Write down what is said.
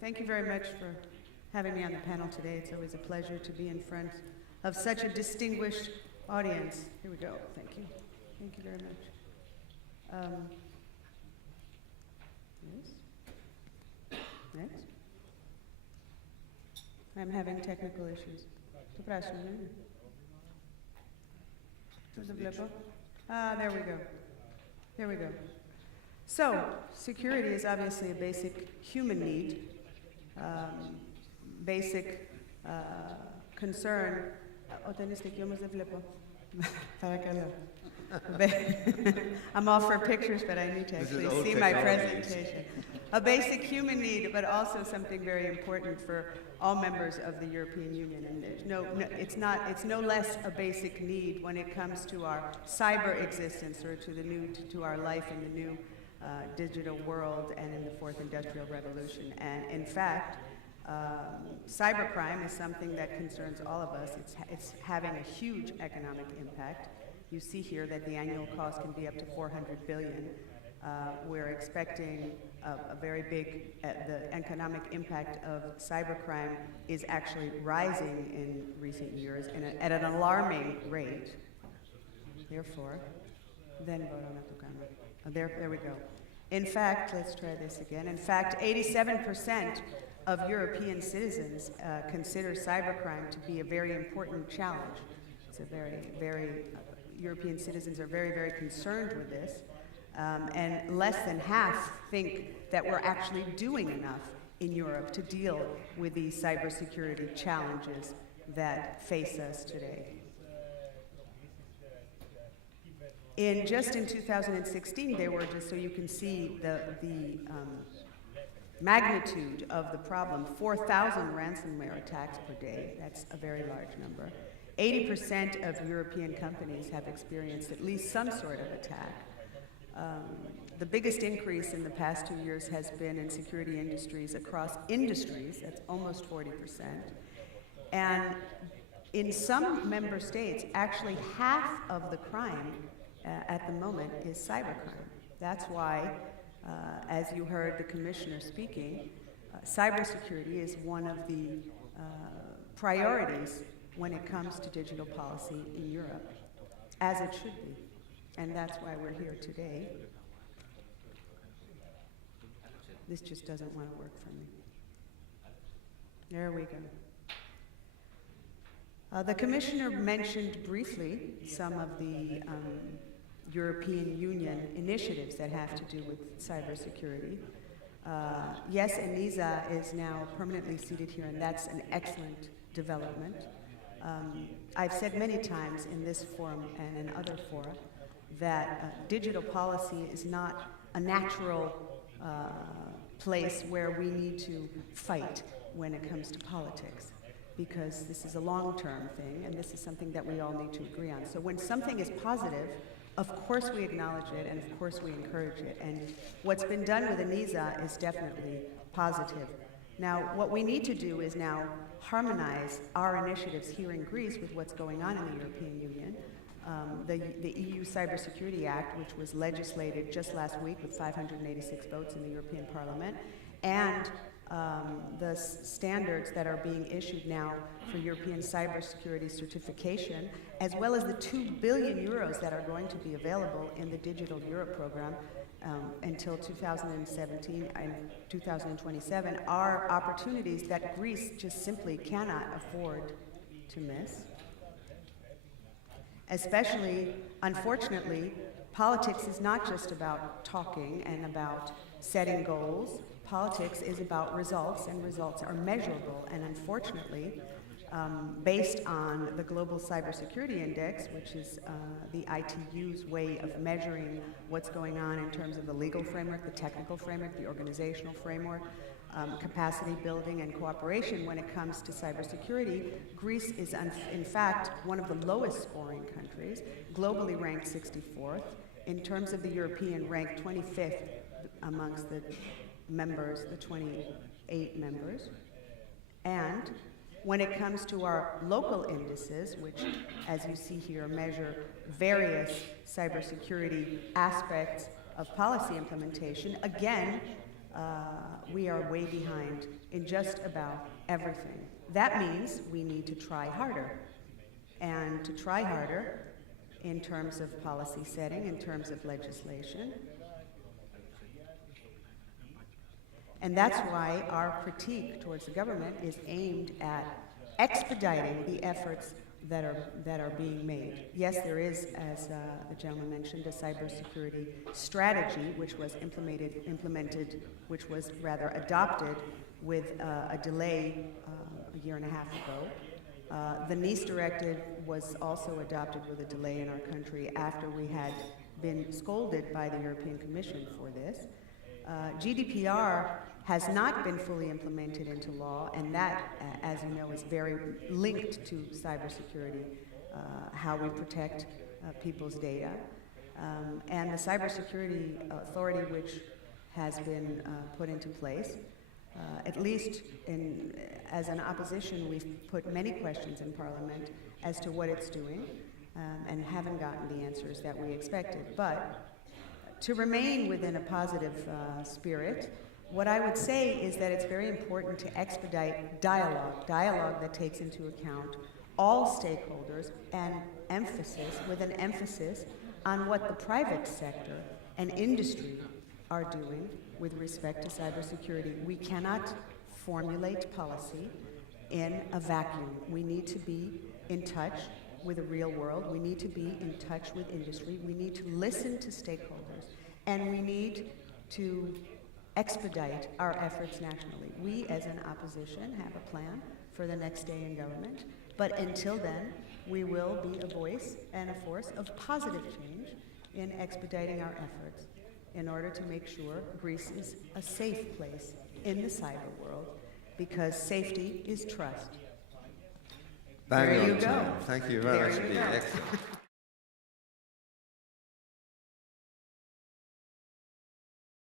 Thank you very much for having me on the panel today. It's always a pleasure to be in front of such a distinguished audience. Here we go. Thank you. Thank you very much. Yes. Next. I'm having technical issues. There we go. There we go. So, security is obviously a basic human need, basic concern. I'm all for pictures, but I need to actually see my presentation. A basic human need, but also something very important for all members of the European Union. And it's no less a basic need when it comes to our cyber existence or to our life in the new digital world and in the fourth industrial revolution. And in fact, cybercrime is something that concerns all of us. It's having a huge economic impact. You see here that the annual cost can be up to 400 billion. We're expecting a very big, the economic impact of cybercrime is actually rising in recent years at an alarming rate. Therefore, then vote on the camera. There we go. In fact, let's try this again. In fact, 87% of European citizens consider cybercrime to be a very important challenge. It's a European citizens are very, very concerned with this. And less than half think that we're actually doing enough in Europe to deal with these cybersecurity challenges that face us today. In 2016, there were, just so you can see the magnitude of the problem, 4,000 ransomware attacks per day. That's a very large number. 80% of European companies have experienced at least some sort of attack. The biggest increase in the past 2 years has been in security industries across industries. That's almost 40%. And in some member states, actually half of the crime at the moment is cybercrime. That's why, as you heard the commissioner speaking, cybersecurity is one of the priorities when it comes to digital policy in Europe, as it should be. And that's why we're here today. This just doesn't want to work for me. There we go. The commissioner mentioned briefly some of the European Union initiatives that have to do with cybersecurity. Yes, ENISA is now permanently seated here, and that's an excellent development. I've said many times in this forum and in other fora that digital policy is not a natural place where we need to fight when it comes to politics, because this is a long-term thing, and this is something that we all need to agree on. So when something is positive, of course we acknowledge it, and of course we encourage it. And what's been done with ENISA is definitely positive. Now, what we need to do is now harmonize our initiatives here in Greece with what's going on in the European Union. The EU Cybersecurity Act, which was legislated just last week with 586 votes in the European Parliament, and the standards that are being issued now for European cybersecurity certification, as well as the 2 billion euros that are going to be available in the Digital Europe program until 2017 and 2027, are opportunities that Greece just simply cannot afford to miss. Especially, unfortunately, politics is not just about talking and about setting goals. Politics is about results, and results are measurable. And unfortunately, based on the Global Cybersecurity Index, which is the ITU's way of measuring what's going on in terms of the legal framework, the technical framework, the organizational framework, capacity building and cooperation when it comes to cybersecurity, Greece is in fact one of the lowest scoring countries, globally ranked 64th. In terms of the European, ranked 25th amongst the members, the 28 members. And when it comes to our local indices, which, as you see here, measure various cybersecurity aspects of policy implementation, again, we are way behind in just about everything. That means we need to try harder. And to try harder in terms of policy setting, in terms of legislation. And that's why our critique towards the government is aimed at expediting the efforts that are being made. Yes, there is, as the gentleman mentioned, a cybersecurity strategy which was implemented, which was rather adopted with a delay a year and a half ago. The Nice directive was also adopted with a delay in our country after we had been scolded by the European Commission for this. GDPR has not been fully implemented into law, and that, as you know, is very linked to cybersecurity, how we protect people's data. And the cybersecurity authority, which has been put into place, at least as an opposition, we've put many questions in Parliament as to what it's doing, and haven't gotten the answers that we expected. But to remain within a positive spirit, what I would say is that it's very important to expedite dialogue that takes into account all stakeholders and with an emphasis on what the private sector and industry are doing with respect to cybersecurity. We cannot formulate policy in a vacuum. We need to be in touch with the real world. We need to be in touch with industry. We need to listen to stakeholders. And we need to expedite our efforts nationally. We, as an opposition, have a plan for the next day in government. But until then, we will be a voice and a force of positive change in expediting our efforts in order to make sure Greece is a safe place in the cyber world, because safety is trust. There you go. Thank you very much indeed. Excellent. Excellent.